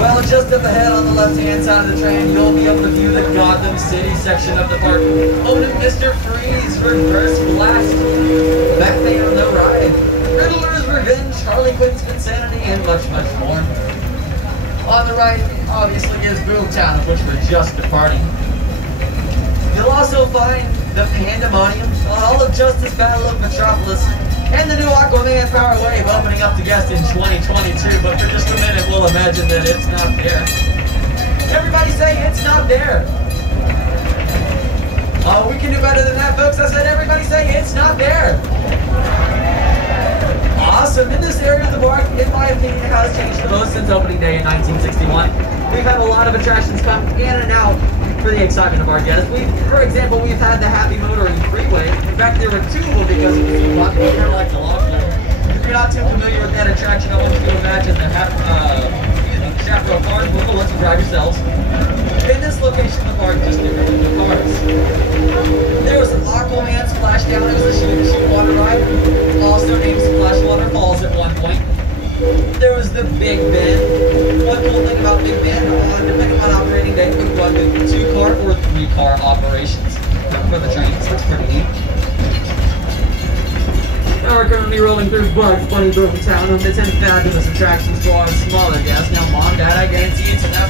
Well, just up ahead on the left-hand side of the train, you'll be able to view the Gotham City section of the park. Home to Mr. Freeze, Reverse Blast, Batman on the Ride, Riddler's Revenge, Harley Quinn's Insanity, and much, much more. On the right, obviously, is Boomtown, of which we're just departing. You'll also find the Pandemonium, a Hall of Justice Battle of Metropolis, and the new AquaMan Power Wave opening up to guests in 2022, but for just a minute we'll imagine that it's not there. Everybody say it's not there. Oh, we can do better than that, folks. I said everybody say it's not there. Awesome. In this area of the park, in my opinion, it has changed the most since opening day in 1961. We've had a lot of attractions come in and out for the excitement of our guests. For example, we've had the Happy Motoring Freeway. In fact, there were two of them because it was so popular, kind of like the Lockdown. If you're not too familiar with that attraction, I want you to imagine the Chaparral cars will let you drive yourselves. In this location of the park, just different with the cars. There was an Aquaman Splashdown. It was a shoot water ride, also named Splash Waterfalls at one point. There was the Big Ben. One cool thing about Big Ben, depending on operating day, could run with 2-car or 3-car operations for the trains. That's pretty neat. Now we're currently rolling through Bugs Bunny Boomtown, and it's in fabulous attractions for our smaller guests. Now, Mom, Dad, I guarantee it's enough